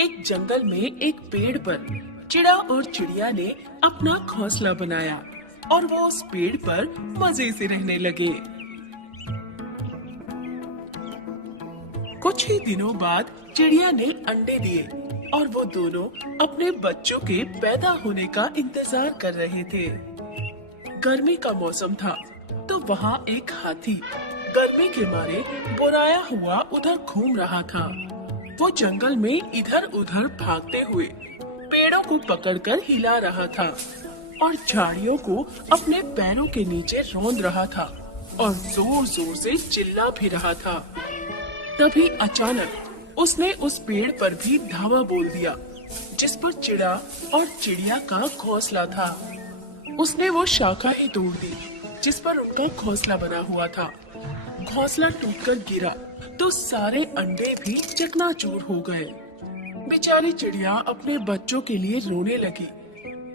एक जंगल में एक पेड़ पर चिड़ा और चिड़िया ने अपना घोंसला बनाया और वो उस पेड़ पर मजे से रहने लगे। कुछ ही दिनों बाद चिड़िया ने अंडे दिए और वो दोनों अपने बच्चों के पैदा होने का इंतजार कर रहे थे। गर्मी का मौसम था तो वहाँ एक हाथी गर्मी के मारे बुराया हुआ उधर घूम रहा था। वो जंगल में इधर उधर भागते हुए पेड़ों को पकड़कर हिला रहा था और झाड़ियों को अपने पैरों के नीचे रौंद रहा था और जोर जोर से चिल्ला भी रहा था। तभी अचानक उसने उस पेड़ पर भी धावा बोल दिया जिस पर चिड़ा और चिड़िया का घोंसला था। उसने वो शाखा ही तोड़ दी जिस पर उनका घोंसला बना हुआ था। घोंसला टूटकर गिरा तो सारे अंडे भी चकनाचूर हो गए। बेचारी चिड़िया अपने बच्चों के लिए रोने लगी।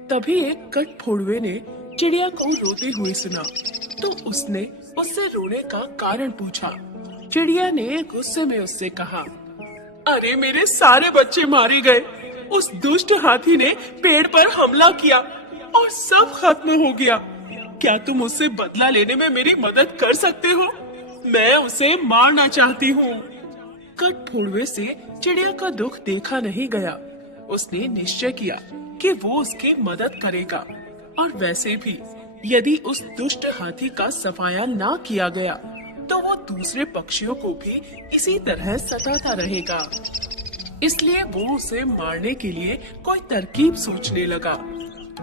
तभी एक कठफोड़वे ने चिड़िया को रोते हुए सुना तो उसने उससे रोने का कारण पूछा। चिड़िया ने गुस्से में उससे कहा, अरे मेरे सारे बच्चे मारे गए। उस दुष्ट हाथी ने पेड़ पर हमला किया और सब खत्म हो गया। क्या तुम उससे बदला लेने में मेरी मदद कर सकते हो? मैं उसे मारना चाहती हूँ। कठफोड़वे से चिड़िया का दुख देखा नहीं गया। उसने निश्चय किया कि वो उसकी मदद करेगा और वैसे भी यदि उस दुष्ट हाथी का सफाया ना किया गया तो वो दूसरे पक्षियों को भी इसी तरह सताता रहेगा। इसलिए वो उसे मारने के लिए कोई तरकीब सोचने लगा।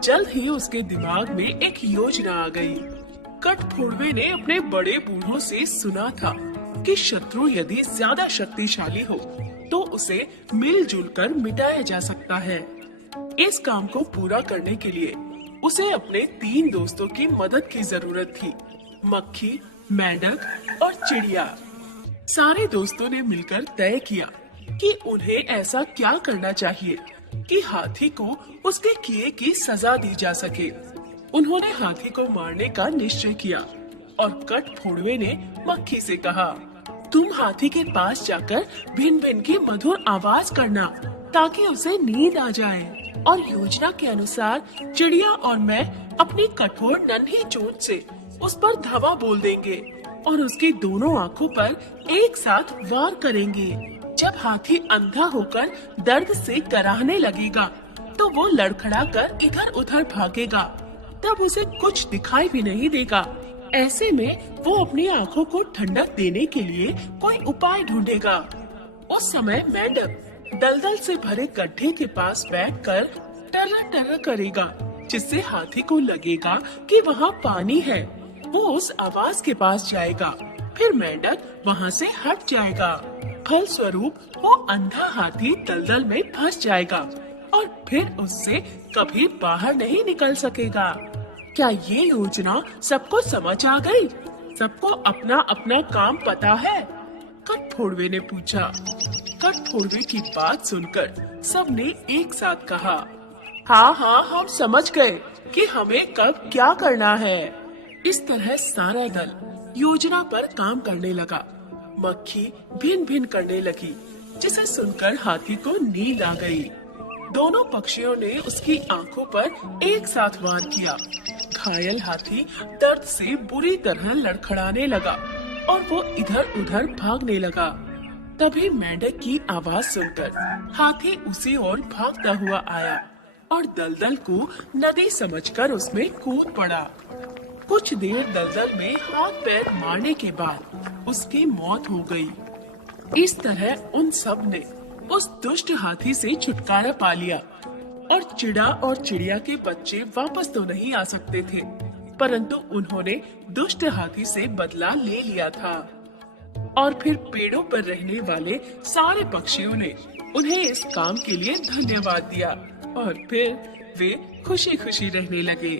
जल्द ही उसके दिमाग में एक योजना आ गई। कठफोड़वे ने अपने बड़े बूढ़ों से सुना था कि शत्रु यदि ज्यादा शक्तिशाली हो तो उसे मिलजुल कर मिटाया जा सकता है। इस काम को पूरा करने के लिए उसे अपने 3 दोस्तों की मदद की जरूरत थी, मक्खी, मेंढक और चिड़िया। सारे दोस्तों ने मिलकर तय किया कि उन्हें ऐसा क्या करना चाहिए कि हाथी को उसके किए की सजा दी जा सके। उन्होंने हाथी को मारने का निश्चय किया और कठफोड़वे ने मक्खी से कहा, तुम हाथी के पास जाकर भिन भिन की मधुर आवाज करना ताकि उसे नींद आ जाए और योजना के अनुसार चिड़िया और मैं अपनी कठोर नन्ही चोंच से उस पर धावा बोल देंगे और उसकी दोनों आँखों पर एक साथ वार करेंगे। जब हाथी अंधा होकर दर्द से कराहने लगेगा तो वो लड़खड़ा कर इधर उधर भागेगा। तब उसे कुछ दिखाई भी नहीं देगा। ऐसे में वो अपनी आँखों को ठंडक देने के लिए कोई उपाय ढूंढेगा। उस समय मेंढक दलदल से भरे गड्ढे के पास बैठकर टर्र टर्र करेगा जिससे हाथी को लगेगा कि वहाँ पानी है। वो उस आवाज के पास जाएगा, फिर मेंढक वहाँ से हट जाएगा। फलस्वरूप वो अंधा हाथी दलदल में फंस जाएगा और फिर उससे कभी बाहर नहीं निकल सकेगा। क्या ये योजना सबको समझ आ गई? सबको अपना अपना काम पता है? कठफोड़वे ने पूछा। कठफोड़वे की बात सुनकर सबने एक साथ कहा, हाँ हाँ, हम समझ गए कि हमें कब क्या करना है। इस तरह सारा दल योजना पर काम करने लगा। मक्खी भिन भिन करने लगी जिसे सुनकर हाथी को नींद आ गई। दोनों पक्षियों ने उसकी आंखों पर एक साथ वार किया। घायल हाथी दर्द से बुरी तरह लड़खड़ाने लगा और वो इधर उधर भागने लगा। तभी मेंढक की आवाज सुनकर हाथी उसी ओर भागता हुआ आया और दलदल को नदी समझकर उसमें कूद पड़ा। कुछ देर दलदल में हाथ पैर मारने के बाद उसकी मौत हो गई। इस तरह उन सब ने उस दुष्ट हाथी से छुटकारा पा लिया और चिड़ा और चिड़िया के बच्चे वापस तो नहीं आ सकते थे, परंतु उन्होंने दुष्ट हाथी से बदला ले लिया था। और फिर पेड़ों पर रहने वाले सारे पक्षियों ने उन्हें इस काम के लिए धन्यवाद दिया और फिर वे खुशी खुशी रहने लगे।